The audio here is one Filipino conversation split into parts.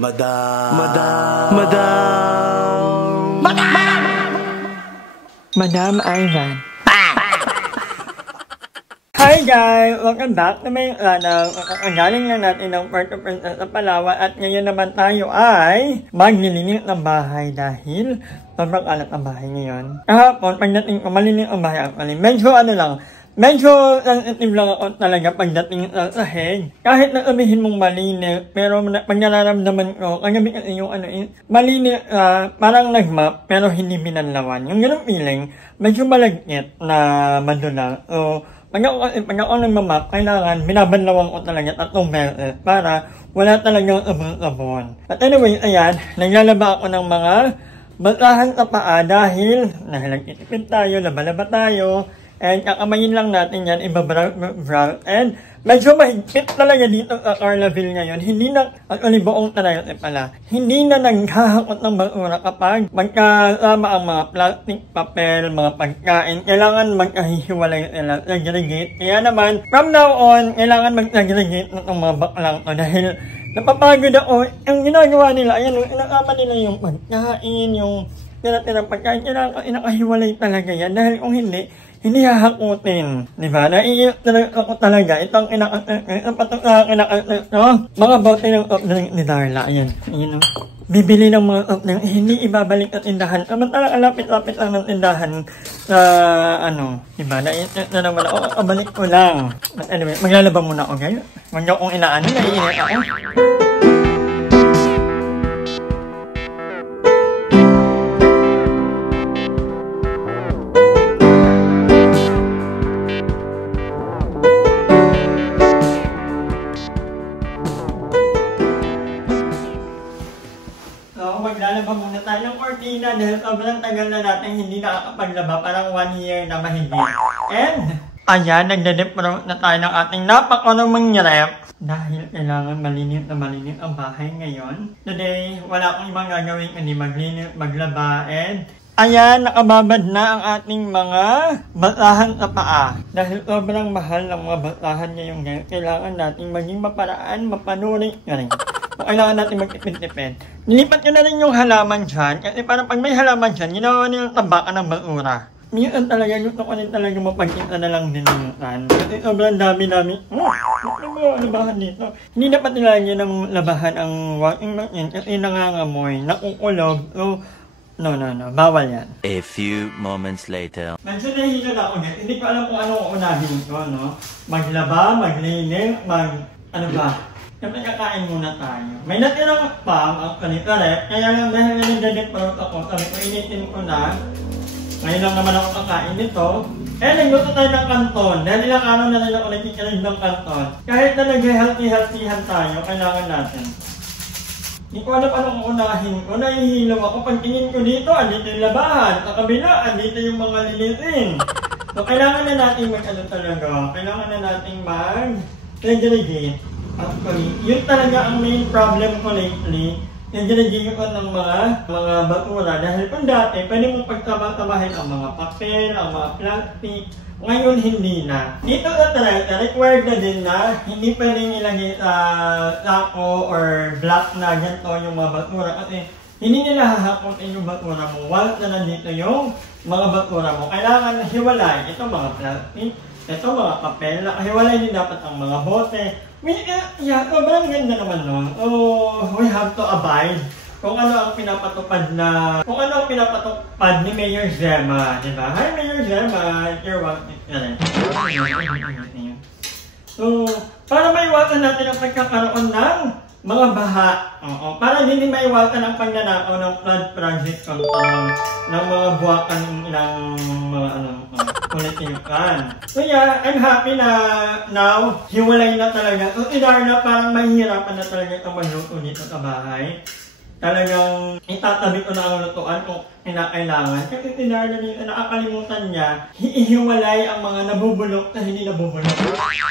Madam. Madam Ivan. Hi guys! Welcome back to my channel. Galing lang natin ng Puerto Princesa sa Palawan at ngayon naman tayo ay maglilinis ng bahay dahil sobrang alat ang bahay ngayon. Kahapon, pagdating ko malinis ang bahay actually. Medyo sensitive lang ako talaga pagdating sa sahig. Kahit na sabihin mong malinis, pero pag nararamdaman ko, kagabi kasi yung malinis, parang nagmap, pero hindi binanlawan. Yung ganun feeling, medyo malagkit na madulang. So, pag ako nagmamap, kailangan binabanlawan ko talaga 3 beses para wala talagang sabon. At anyway, ayan, naglalaba ako ng mga basahan sa paa dahil nagtitipid tayo, laba-laba tayo. And kakamayin lang natin yan, ibabrow. And medyo mahigpit talaga dito sa Carlaville ngayon. Hindi na, actually buong talaga pala, hindi na naghahakot ng basura kapag magkasama ang mga plastic, papel, mga pagkain. Kailangan magkahihiwalay sila, segregate. Kaya naman, from now on, kailangan mag-segregate na itong mga baklang to dahil napapagod ako. Ang ginagawa nila, ayan, inakama nila yung pagkain, yung tira-tirang pagkain. Kailangan inakahiwalay talaga yan dahil kung hindi hahakutin. Diba? Naiiyak ako talaga. Itong mga bote ng soft drink ni Darla. Ayan. Ayan. Bibili ng mga soft drink. Hindi ibabalik at tindahan. Samantala, lapit-lapit lang ng tindahan sa Diba? Naiiyak na naman ako. Kabalik ko lang. But anyway, maglalaba muna ako ngayon. Huwag niyo akong inaano. Naiiyak ako. Maglalaba muna tayo ng cortina dahil sobrang tagal na natin hindi nakakapaglaba, parang 1 year na mahigit. And, ayan, nagde-deprove na tayo ng ating napakaruming rep dahil kailangan malinis na malinis ang bahay ngayon. Today, wala akong ibang gagawin kundi maglinis, maglaba, and ayan, nakababad na ang ating mga basahan sa paa. Dahil sobrang mahal ng mga basahan ngayong ngayon, kailangan natin maging maparaan, mapanuri. Kailangan natin mag-tipid-tipid. Nilipat ko na rin yung halaman dyan. Kasi parang pag may halaman dyan, ginawa nilang tabakan ng basura. Minsan talaga, gusto ko rin talaga mapagkita na lang din minsan. Kasi sobrang dami-dami. Labahan dito. Hindi dapat nilagyan ng labahan ang washing machine kasi nangangamoy, nakukulog. So, no. Bawal yan. A few moments later. Medyo nahihila na ako net. Hindi ko alam kung anong unahin ko, no? Maglaba, maglinis, ano ba? Siyempre kakain muna tayo. May natirang spam actually sa rep. Kaya lang dahil nagde-deprove ako, sabi ko initin ko na. Ngayon lang naman ako kakain nito. Nagluto tayo ng kanton. Dahil ilang araw na rin ako nagkikinig ng kanton. Kahit na nag-healthy-healthyhan tayo, kailangan natin. Hindi ko alam anong unahin ko. Nahihilaw ako. Pagtingin ko dito, andito yung labahan. Sa kabila, andito yung mga lilisin. So kailangan na natin talaga. Kailangan na natin mag-segregate. Actually, yun talaga ang main problem ko lately. Nagdilagay ko ng mga basura. Dahil kung dati, pwede mong pagtabahin ang mga papel, ang mga plastic. Ngayon, hindi na. Dito na talaga, required na din na hindi pwedeng ilagay sa sako or block na ganito yung mga basura. Kasi hindi nila hahakutin yung basura mo. Once na nandito yung mga basura mo, kailangan hiwalay. Ito mga plastic, ito mga papel. Nakahiwalay din dapat ang mga bote. Sobrang ganda naman nun. So, we have to abide kung ano ang pinapatupad ni Mayor Gemma, di ba? Hi, Mayor Gemma! You're welcome. So, para maiwasan natin ang pagkakaroon ng mga baha. Para hindi maiwasan ang pagnanakaw ng flood project control ng mga buwakan ng mga politikan. So yeah, I'm happy na now, hiwalay na talaga. So si Darla parang mahihirapan na talaga itong magluto dito sa bahay. Talagang itatabi ko na ang lutuan kung kinakailangan. Kasi si Darla dito, nakakalimutan niya, hihiwalay ang mga nabubulok na hindi nabubulok.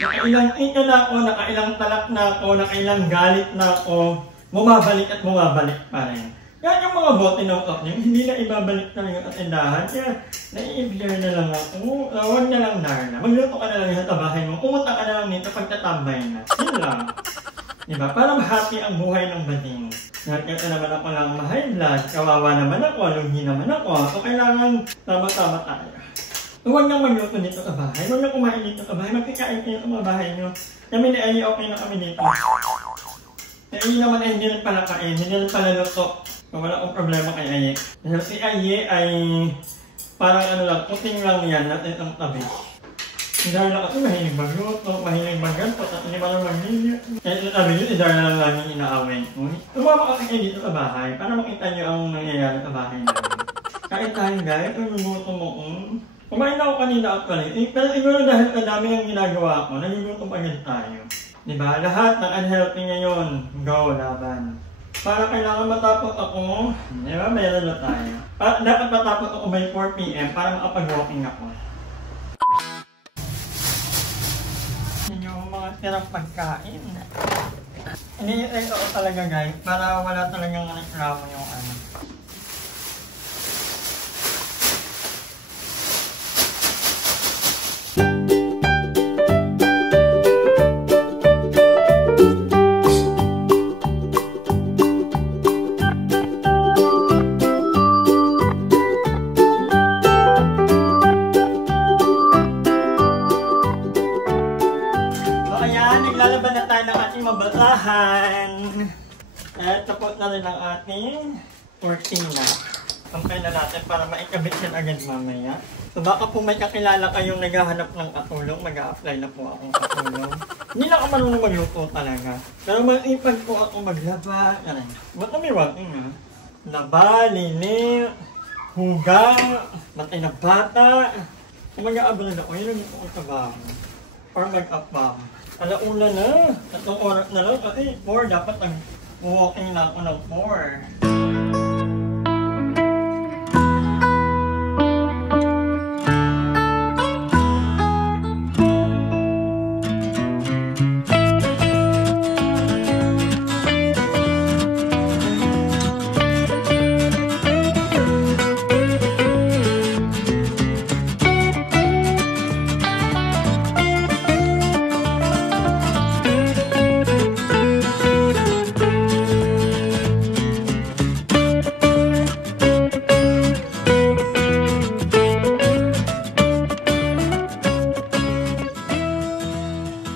Nakailang ika na ako, nakailang talak na ako, nakailang galit na ako, bumabalik at bumabalik pa rin. Yan yung mga bote ng soft drink, hindi na ibabalik talaga sa tindahan. Kaya, nai-blur na lang ako. Huwag na lang, Darla. Magluto ka na lang sa bahay mo. Pumunta ka na lang dito pagtatambay na. Yun lang. Diba? Parang happy ang buhay ng bading. Nakita naman ako ng high blood, kawawa naman ako, lugi naman ako. So kailangan tama-tama tayo. Huwag nang magluto dito sa bahay. Huwag nang kumain dito sa bahay. Magkikain kayo sa mga bahay nyo. Kami ni Ayi, okay na kami dito. Ayi naman ay hindi rin pala kain, hindi rin pala luto. So wala akong problema kay Ayi. Dahil si Ayi ay parang ano lang, puting lang yan natin ang tabi. Dahil na kasi mahilig magluto, mahilig magganto, at hindi malang maglilit. Kaya sabi nyo, dahil na lang laging inaaway ko. Tumama kasi kayo dito sa bahay para makita nyo ang nangyayari sa bahay namin. Kain tayo guys, ang luluto mo. Kumain na ako kanina actually. Pero siguro dahil ang dami ang ginagawa ko, naluluto pa agad tayo. Diba? Lahat ng unhealthy ngayon, go, laban. Para kailangan matapos ako, diba? Meron na tayo. Dapat matapos ako by 4 PM para makapag-walking ako. Yung mga tirang pagkain. Iniintay ko talaga guys, para wala talagang reklamo yung ano. Naglalaban na tayo ng ating mabasahan. At tapos na rin ang ating cortina. Pampay na natin para maikabit yan agad mamaya. So baka po may kakilala kayong naghahanap ng katulong, mag-a-apply na po akong katulong. Hindi na ako marunong magluto talaga. Pero mag-ipag po ako maglaba. Ba't may walking ha? Laba, linis, huga, matay na bata. Kung mag-a-abroad ako, yun ang po ang trabaho. Or mag-up ba ako. Alauna na. 3 oras na lang. Kasi 4, dapat nag-walking na ako ng 4.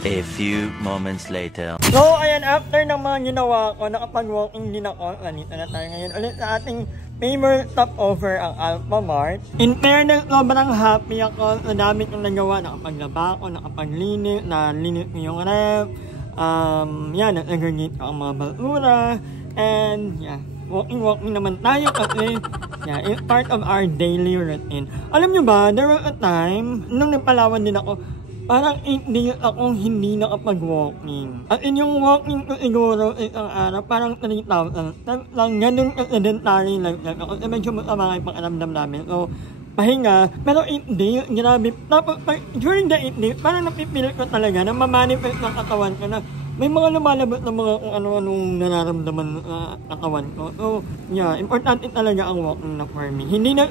A few moments later. So, ayan, after ng mga ginawa ko, nakapag-walking din ako. Nandito na tayo ngayon ulit sa ating favorite stopover, ang Alphamart. In fairness, sobrang happy ako. Sa dami kong nagawa. Nakapaglaba ako, nakapaglinis, nalinis ko yung rep. Yan, nag-aggregate ko ang mga basura. And, yeah, walking naman tayo kasi, yeah, it's part of our daily routine. Alam nyo ba, there was a time, nung napalawan din ako, parang 8 days akong hindi nakapag-walking. At yung walking ko siguro isang araw, parang 3,000 steps lang. Ganun ang sedentary lifestyle ako. Medyo masama yung pakiramdam namin. So, pahinga. Pero 8 days, grabe. Tapos, during the 8 days, parang napipilit ko talaga na mamanifest ng katawan ko na may mga lumalabot na mga kung ano-anong nararamdaman sa katawan ko. So, yeah, importante talaga ang walking na for me. Hindi na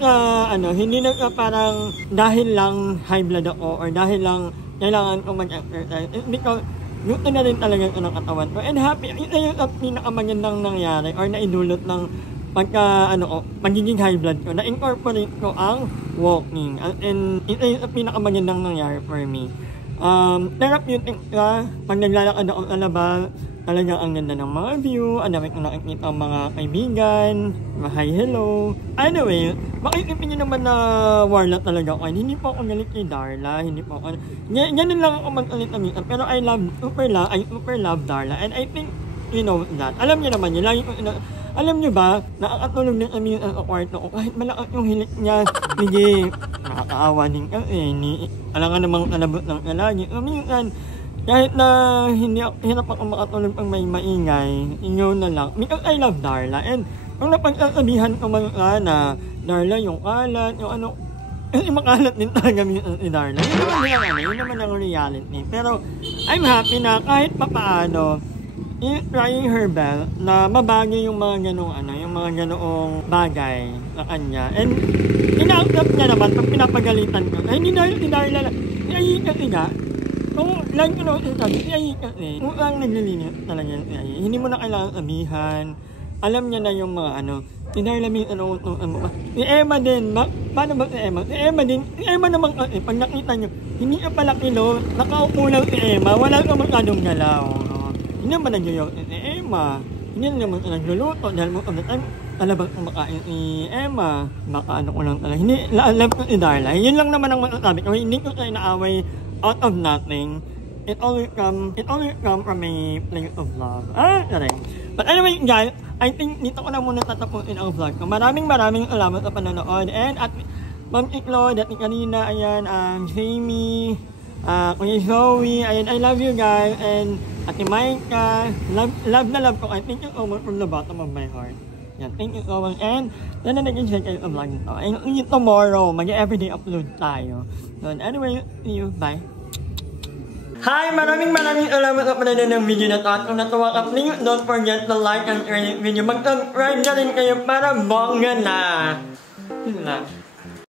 parang dahil lang high blood ako or dahil lang kailangan ko mag-exercise. Because gusto na rin talaga ito ng katawan ko. And happy, ito yung pinakamagandang nangyari or naidulot ng magiging high blood ko. Na-incorporate ko ang walking. And ito yung pinakamagandang nangyari for me. Therapeutic ka, pag naglalakad ako sa labas, talagang ang ganda ng mga view, ang dami kong nakikita ang mga kaibigan, hi, hello. Anyway, makikipin nyo naman na warla talaga ako. Hindi po ako galit kay Darla, hindi po ako, ganun lang ako mag-alit-alitan. Pero I super love Darla, and I think, you know that. Alam nyo naman yun, alam nyo ba, nakakatulog din kami sa kwarto ko, kahit malakas yung hilik niya, sige, nakakaawa din kasi, alam nga namang kalabot ng kalagi. Minsan, kahit na hirap ako makatulog pang may maingay, inyo na lang, because I love Darla, and kung napagsasabihan ko mga na, Darla, yung kalat, yung ano, makalat din talaga minsan si Darla. Yun naman ang reality. Pero, I'm happy na kahit papaano, trying her best na mabagay yung mga ganoong bagay sa kanya. And ina-accept niya naman pag pinapagalitan ko. Ay, hindi dahil si Darla, kasi nga, Kung like you know, AI kasi, kung ang naglilinis talaga yung AI, hindi mo na kailangan sabihan. Alam niya na yung mga ano, tinarlamin ano, si Emma din, paano ba si Emma? Si Emma naman kasi, pag nakita niyo, hindi ka pala kilo, nakaupo lang si Emma, wala ka masyadong galaw. Hindi naman nagyoyo si Emma, hindi naman nagluluto, dahil mo alabang kumakain si Emma, baka ano ko lang talaga, hindi, alam ko si Darla, yun lang naman ang masasabi ko, hindi ko siya inaaway out of nothing. It always come from a place of love. Sorry. But anyway, guys, I think dito ko na muna tatapusin ang vlog ko. Maraming salamat sa panonood. And at Ma'am Iklo, Dati Karina, ayan, Jamie, Kuya Zoe, ayan, I love you guys. And Ate Maika, love na love ko. I thank you so much from the bottom of my heart. Yan, thank you so much. And sana nag-enjoy kayo sa vlog nito. And tomorrow, mag-everyday upload tayo. So anyway, see you. Bye. Hi! Maraming salamat sa panonood ng video na ito. At kung natuwa ka, please don't forget to like and share this video. Mag-subscribe na rin kayo para bongga na. Yun lang.